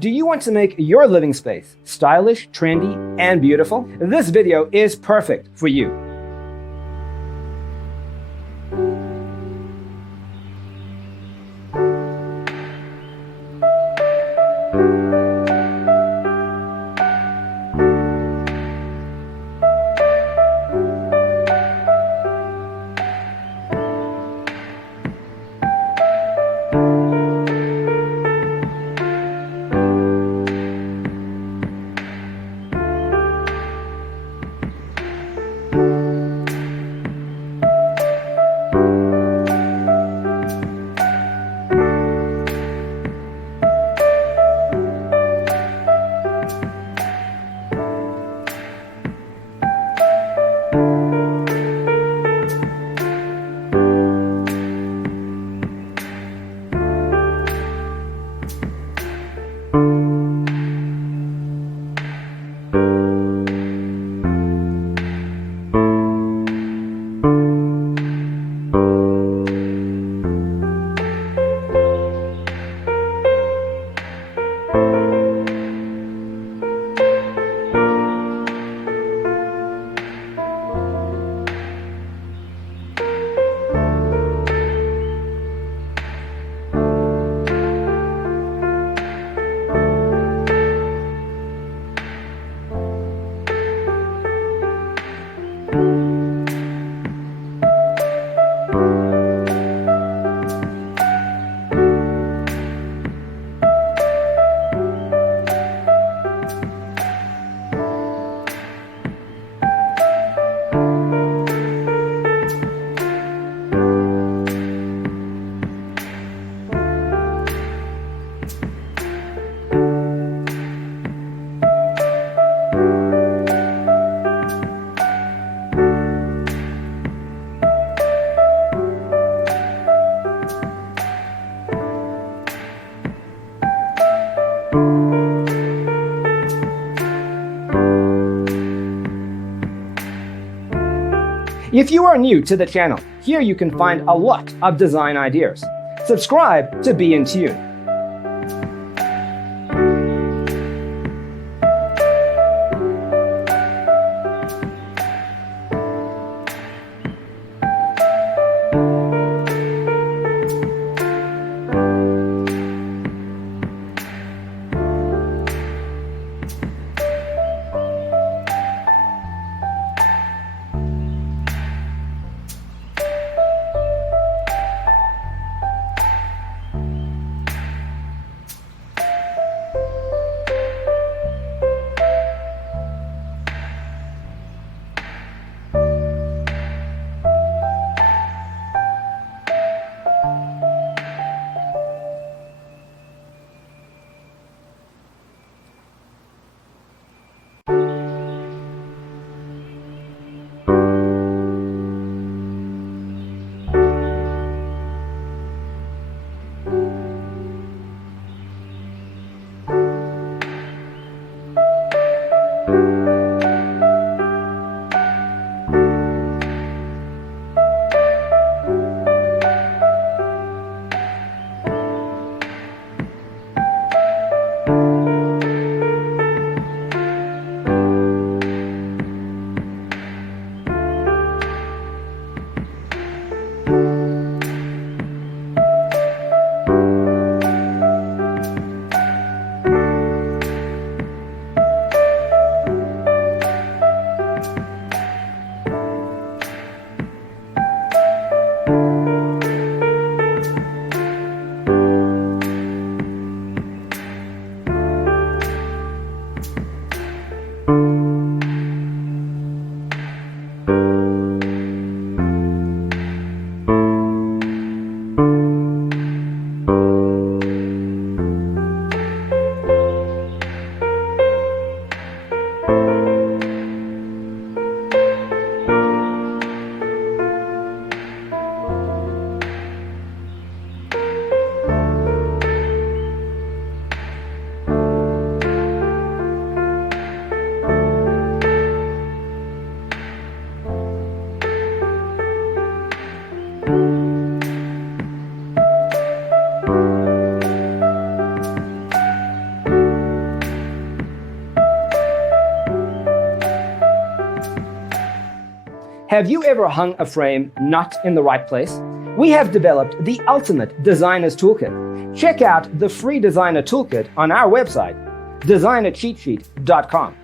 Do you want to make your living space stylish, trendy, and beautiful? This video is perfect for you. If you are new to the channel, here you can find a lot of design ideas. Subscribe to be in tune. Have you ever hung a frame not in the right place? We have developed the ultimate designer's toolkit. Check out the free designer toolkit on our website, designercheatsheet.com.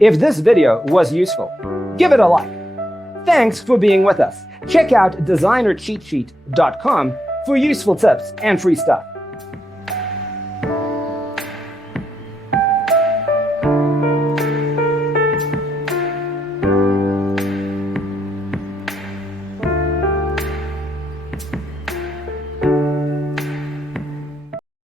If this video was useful, give it a like. Thanks for being with us. Check out designercheatsheet.com for useful tips and free stuff.